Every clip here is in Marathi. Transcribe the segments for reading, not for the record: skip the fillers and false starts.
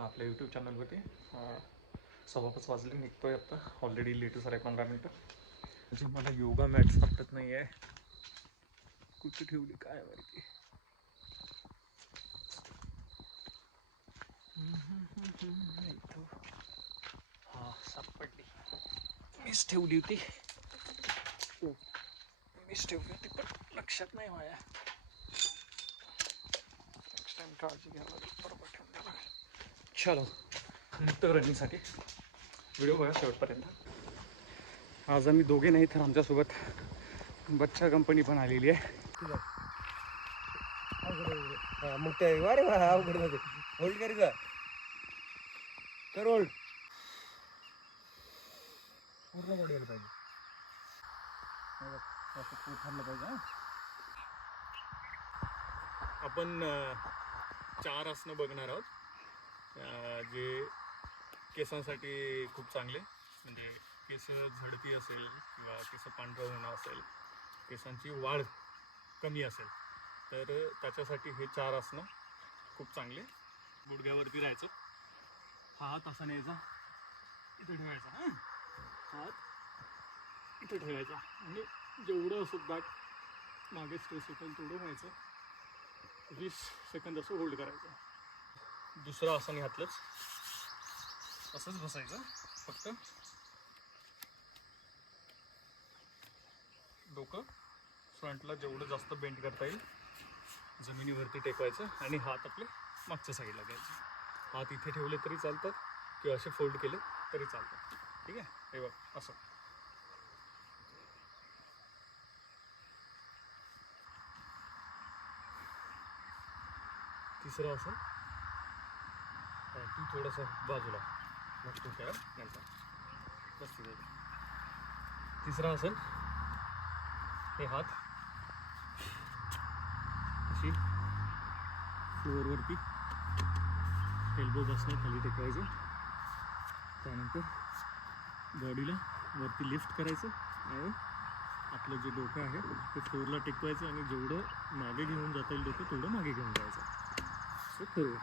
आपल्या यूट्यूब चॅनलवरती 5:15 वाजले, निघतोय आता. ऑलरेडी लेटच आहे 15 मिनटं. म्हणजे मला योगा मॅट सापडत नाही आहे, कुठे ठेवली काय माहिती. हा सापडली, मीच ठेवली होती पण लक्षात नाही माझ्या. नेक्स्ट टाइम काळजी घ्यायला बरोबर ठेवून द्यायला. चलो निघतो रनिंगसाठी. व्हिडिओ बघा शेवटपर्यंत. आज आम्ही दोघे नाही तर आमच्यासोबत बच्चा कंपनी पण आलेली आहे. मग ते अरे अवघड मध्ये होल्ड करीचा तर होल्ड पूर्ण बॉडीला पाहिजे, असं पोट थांबलं पाहिजे. आपण 4 आसनं बघणार आहोत, जे केसांसाठी खूप चांगले. म्हणजे केस झडती असेल किंवा केस पांढरं होणं असेल, केसांची वाढ कमी असेल तर त्याच्यासाठी हे 4 आसनं खूप चांगले. गुडघ्यावरती राहायचं, हात असा न्यायचा, इथे ठेवायचा, हात इथे ठेवायचा आणि जेवढं असं बॅक मागे स्ट्रेस होतं तेवढं व्हायचं. 20 सेकंद असं होल्ड करायचं. दुसरं आसन घातलंच, असंच बसायचं. फक्त डोकं फ्रंटला जेवढं जास्त बेंड करता येईल जमिनीवरती टेकवायचं आणि हात आपले मागच्या साईडला घ्यायचे. हात इथे ठेवले तरी चालतात किंवा असे फोल्ड केले तरी चालतात. ठीक आहे, हे बघ असं. तिसरं आसन, तू थोडंसं बाजूला मग तू करा नंतर, बस तिथे. तिसरं आसन, हे हात अशी फ्लोअरवरती एल्बोपासून खाली टेकवायचं. त्यानंतर बॉडीला वरती लिफ्ट करायचं आणि आपलं जे डोकं आहे ते फ्लोअरला टेकवायचं आणि जेवढं मागे घेऊन जाता येईल डोकं तेवढं मागे घेऊन जायचं. असं करूया.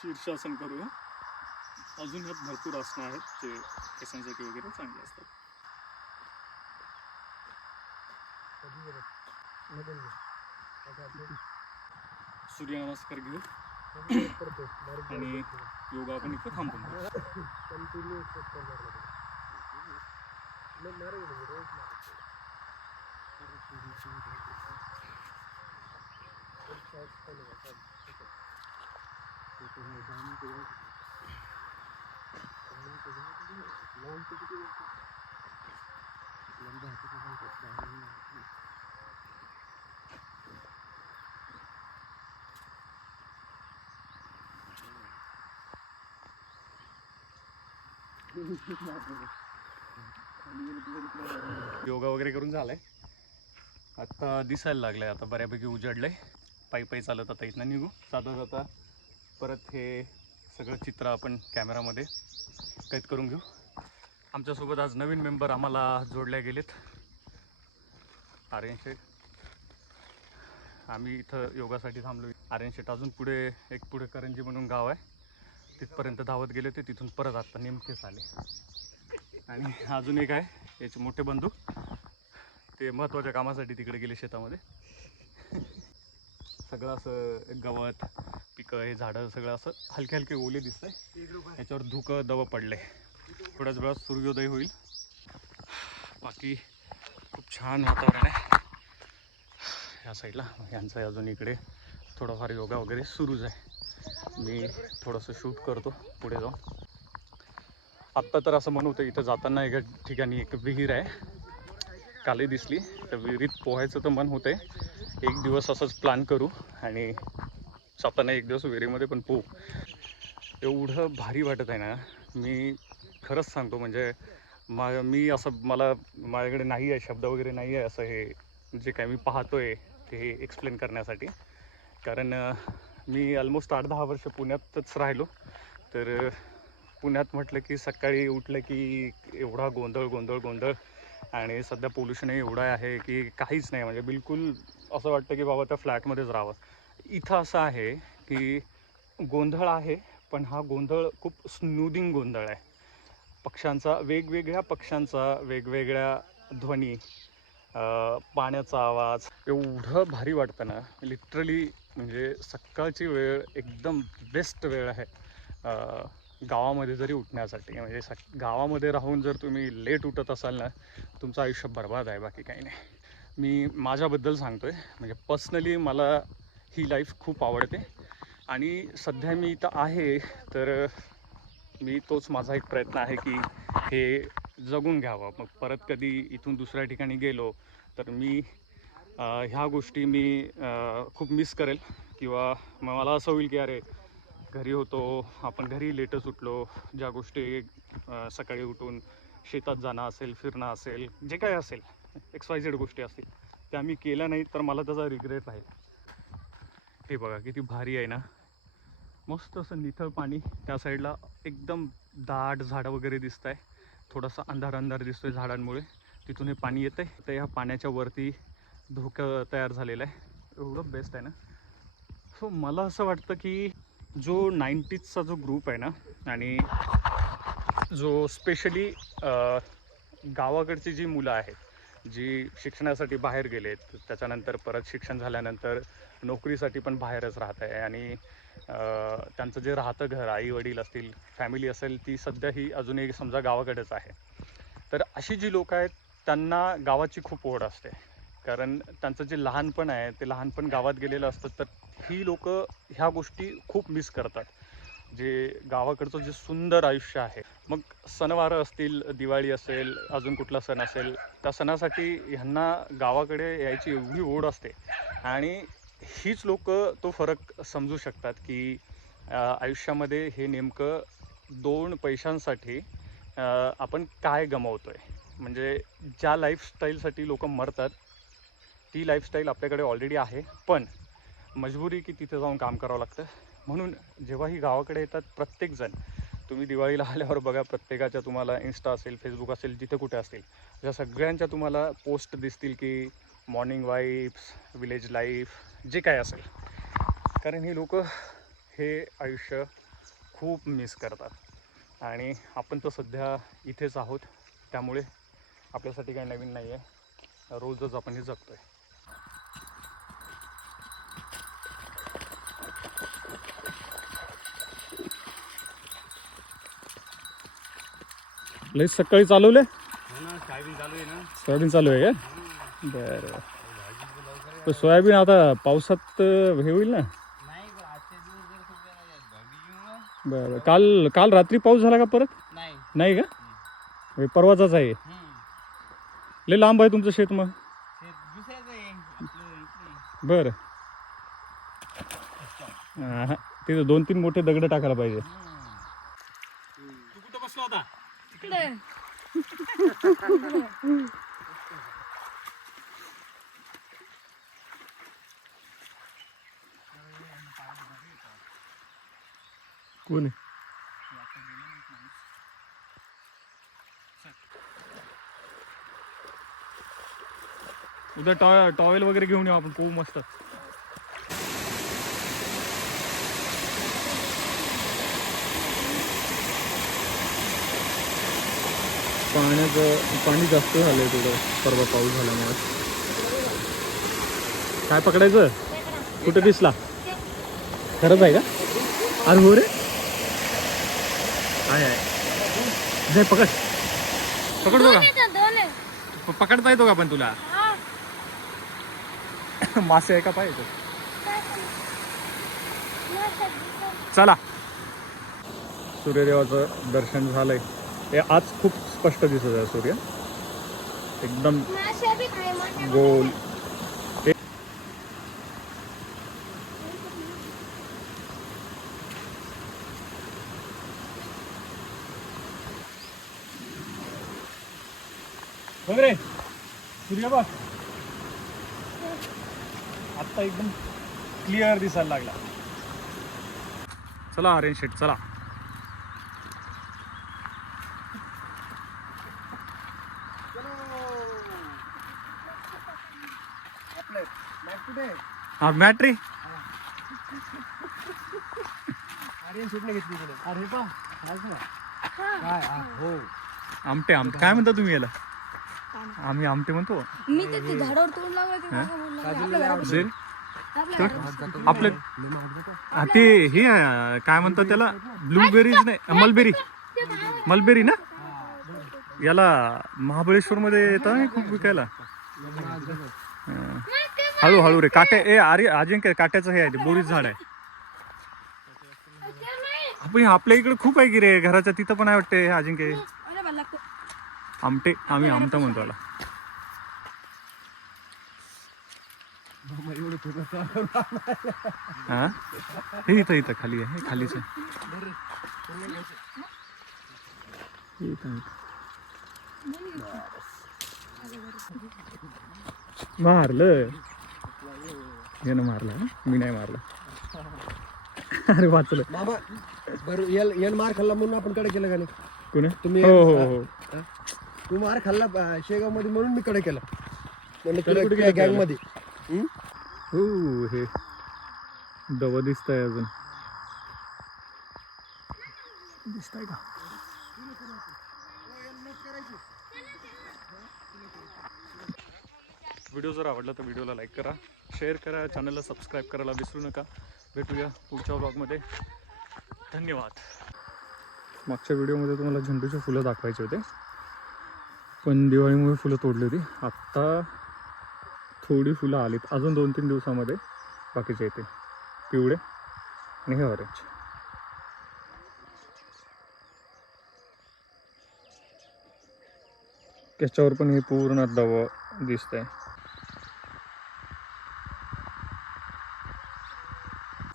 शीर्षासन करूया. अजून यात भरपूर आसनं आहेत जे केसांसाठी वगैरे चांगले असतात. सूर्यनमस्कार घेऊ आणि योगा आपण इथं थांबून योगा वगैरे करून झालाय. आता दिसायला लागलंय, आता बऱ्यापैकी उजाडलंय. पायी चालत आता इथनं निघू. जाता परत हे सगळं चित्र आपण कॅमेरामध्ये कैद करून घेऊ. आमच्यासोबत आज नवीन मेंबर आम्हाला जोडल्या गेलेत, आर्यन शेठ. आम्ही इथं योगासाठी थांबलो. आर्यन शेठ अजून पुढे करंजी म्हणून गाव आहे, तिथपर्यंत धावत गेले होते. तिथून परत आता नेमकेच आले. आणि अजून एक आहे याचे मोठे बंधू, ते महत्त्वाच्या कामासाठी तिकडे गेले शेतामध्ये. सगळं असं गवत पिकं, हे झाडं सगळं असं हलके ओले दिसतंय. याच्यावर धुकं दव पडले. थोड्याच वेळात सूर्योदय होईल. बाकी खूप छान वातावरण आहे ह्या साईडला. यांचं अजून इकडे थोडंफार योगा वगैरे सुरूच आहे. मी थोडंसं शूट करतो पुढे जाऊन. आत्ता तर असं म्हणत होतं इथं जाताना एका ठिकाणी एक विहीर आहे, काली दिसली. तर विहिरीत पोहायचं तर मन होतंय. एक दिवस असंच प्लॅन करू आणि जाताना एक दिवस विहिरीमध्ये पण पोहू. एवढं भारी वाटत आहे ना, मी खरंच सांगतो. म्हणजे मला माझ्याकडे नाही आहे, शब्द वगैरे नाही आहे असं हे जे काय मी पाहतोय ते एक्सप्लेन करण्यासाठी. कारण मी ऑलमोस्ट 8-10 वर्ष पुण्यातच राहिलो. तर पुण्यात म्हटलं की सकाळी उठलं की एवढा गोंधळ. आणि सध्या पोल्युशनही एवढं आहे की काहीच नाही, म्हणजे बिलकुल असं वाटतं की बाबा त्या फ्लॅटमध्येच राहावं. इथं असं आहे की गोंधळ आहे, पण हा गोंधळ खूप स्नूदिंग गोंधळ आहे. वेगवेगळ्या पक्ष्यांचा वेगवेगळ्या ध्वनी, पाण्याचा आवाज एवढं भारी वाटतं ना. लिटरली म्हणजे सकाळची वेळ एकदम बेस्ट वेळ आहे गावामध्ये जरी उठण्यासाठी. म्हणजे गावामध्ये राहून जर तुम्ही लेट उठत असाल ना, तुमचं आयुष्य बरबाद आहे, बाकी काही नाही. मी माझ्याबद्दल सांगतो आहे, म्हणजे पर्सनली मला ही लाईफ खूप आवडते आणि सध्या मी इथं आहे तर मी तोच माझा एक प्रयत्न आहे की हे जगून घ्यावं. मग परत कधी इथून दुसऱ्या ठिकाणी गेलो तर मी ह्या गोष्टी मी खूप मिस करेल, किंवा मग मला असं होईल की अरे घरी होतो आपण, घरी लेटच उठलो, ज्या गोष्टी सकाळी उठून शेतात जाणं असेल, फिरणं असेल, जे काय असेल XYZ गोष्टी असतील त्या मी केल्या नाही तर मला त्याचा रिग्रेट राहील. हे बघा किती भारी आहे ना, मस्त असं निथळ पाणी, त्या साईडला एकदम दाट झाडं वगैरे दिसत आहे, थोडासा अंधार अंधार दिसतोय झाडांमुळे, तिथून हे पाणी येतं आहे. तर ह्या पाण्याच्या वरती धोकं तयार झालेलं आहे, एवढं बेस्ट आहे ना. सो मला असं वाटतं की जो 90sचा जो ग्रुप आहे ना, आणि जो स्पेशली गावाकडची जी मुलं आहेत जी शिक्षणासाठी बाहेर गेलेत, त्याच्यानंतर परत शिक्षण झाल्यानंतर नोकरीसाठी पण बाहेरच राहत आहे, आणि त्यांचं जे राहतं घर, आई वडील असतील, फॅमिली असेल, ती सध्या ही अजूनही समजा गावाकडेच आहे. तर अशी जी लोकं आहेत त्यांना गावाची खूप ओढ असते, कारण त्यांचं जे लहानपण आहे ते लहानपण गावात गेलेलं असतं. तर ही लोकं ह्या गोष्टी खूप मिस करतात, जे गावाकडचं जे सुंदर आयुष्य आहे. मग सणवारं असतील, दिवाळी असेल, अजून कुठला सण असेल, त्या सणासाठी ह्यांना गावाकडे यायची एवढी ओढ असते, आणि हीच लोकं तो फरक समजू शकतात की आयुष्यामध्ये हे नेमकं 2 पैशांसाठी आपण काय गमावतो आहे. म्हणजे ज्या लाईफस्टाईलसाठी लोकं मरतात ती लाईफस्टाईल आपल्याकडे ऑलरेडी आहे, पण मजबुरी की तिथे जाऊन काम करावं लागतं. म्हणून जेव्हाही गावाकडे येतात प्रत्येकजण, तुम्ही दिवाळीला आल्यावर बघा, प्रत्येकाच्या तुम्हाला इंस्टा असेल, फेसबुक असेल, जिथे कुठे असतील, या सगळ्यांच्या तुम्हाला पोस्ट दिसतील की मॉर्निंग वाईब्स, विलेज लाईफ, जे काय असेल. कारण ही लोकं हे आयुष्य खूप मिस करतात, आणि आपण तर सध्या इथेच आहोत, त्यामुळे आपल्यासाठी काही नवीन नाही आहे, रोजच आपण हे जगतो आहे. लई सकाळी चालवले, सोयाबीन चालू आहे का? बरं. तर सोयाबीन आता पावसात हे होईल ना. बरं. काल काल रात्री पाऊस झाला का परत? नाही का? परवाचाच आहे. लय लांब आहे तुमचं शेत मग. बरं. हां, तिथे 2-3 मोठे दगड टाकायला पाहिजे. तू कुठं बसला होता? तिकडे. कोण आहे? उद्या टॉवेल वगैरे घेऊन येऊ आपण, खूप मस्त. पाणी जास्त झालंय थोडं, परवा पाऊस झाल्यामुळे. काय पकडायचं? कुठे दिसला? खरंच आहे का? अरे हो रे, आहे. नाही, पकड बघा, पकडता येतो का पण तुला? मासे आहे का पाहिजे? चला, सूर्यदेवाचं दर्शन झालंय. हे आज खूप स्पष्ट दिसत आहे सूर्य, एकदम गोल. बघ रे, सूर्य बघ, आत्ता एकदम क्लिअर दिसायला लागला. चला आर्यन शेट, चला. हा मॅट्री अरे शूट नाही घेतली तिने. अरे पा काय हो आमटे आमटे काय म्हणता तुम्ही याला? आम्ही आमटे म्हणतो. मी ते झाडावर तोड लावायचं काका बोलला की आपल्या घरापाशी. असेल आपल्या तर आपलं हा, ते हे काय म्हणतात त्याला ब्लूबेरीज नाही मलबेरी मलबेरी ना याला महाबळेश्वर मध्ये येतं ना खूप विकायला. हा. हळूहळू रे काट्या ए अरे अजिंक्य काट्याचं हे आहे ते बोरीच झाड आहे. आपण आपल्या इकडे खूप आहे की रे घराच्या तिथं पण आहे वाटते अजिंक्य. अरे मला लागतं. आमटे आम्ही आमटा म्हणतो याला. हा हे इथं इथं खाली आहे हे खालीच आहे. इथं, इथं. मारलं यानं मारलं मी नाही मारला. अरे वाचलं मामा बरं यल मार खाल्ला म्हणून आपण कडे केलं का नाही? कोणी तुम्ही हो हो हो हा? तू मार खाल्ला शेगाव मध्ये म्हणून मी कडे केलं कडे कुठे म्हणजे केलं गँग मध्ये. हो हे दव दिसतंय अजून दिसतंय का? व्हिडिओ जर आवडला तर व्हिडिओला लाईक करा शेअर करा चॅनलला सबस्क्राईब करायला विसरू नका. भेटूया पुढच्या व्लॉगमध्ये. धन्यवाद. मागच्या व्हिडिओमध्ये तुम्हाला झेंडूची फुलं दाखवायची होते पण दिवाळीमुळे फुलं तोडली होती. आत्ता थोडी फुलं आलीत अजून 2-3 दिवसामध्ये बाकीचे येते पिवळे आणि हे ऑरेंज. त्याच्यावर पण हे पूर्ण दव दिसतंय.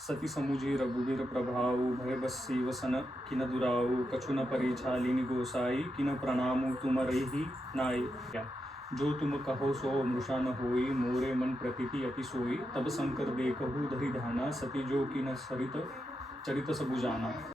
सती समुजी रघुवीर प्रभाऊ भय बस्सी वसन किन दुराऊ कछुन परिछालिनी गोसाई किन प्रणामु तुम रही नाई. जो तुम कहो सो मृषा न होई मोरे मन प्रतीति अति सोई तब शंकर देखहु धरि ध्याना सती जो किन सरित चरित सबु जाना.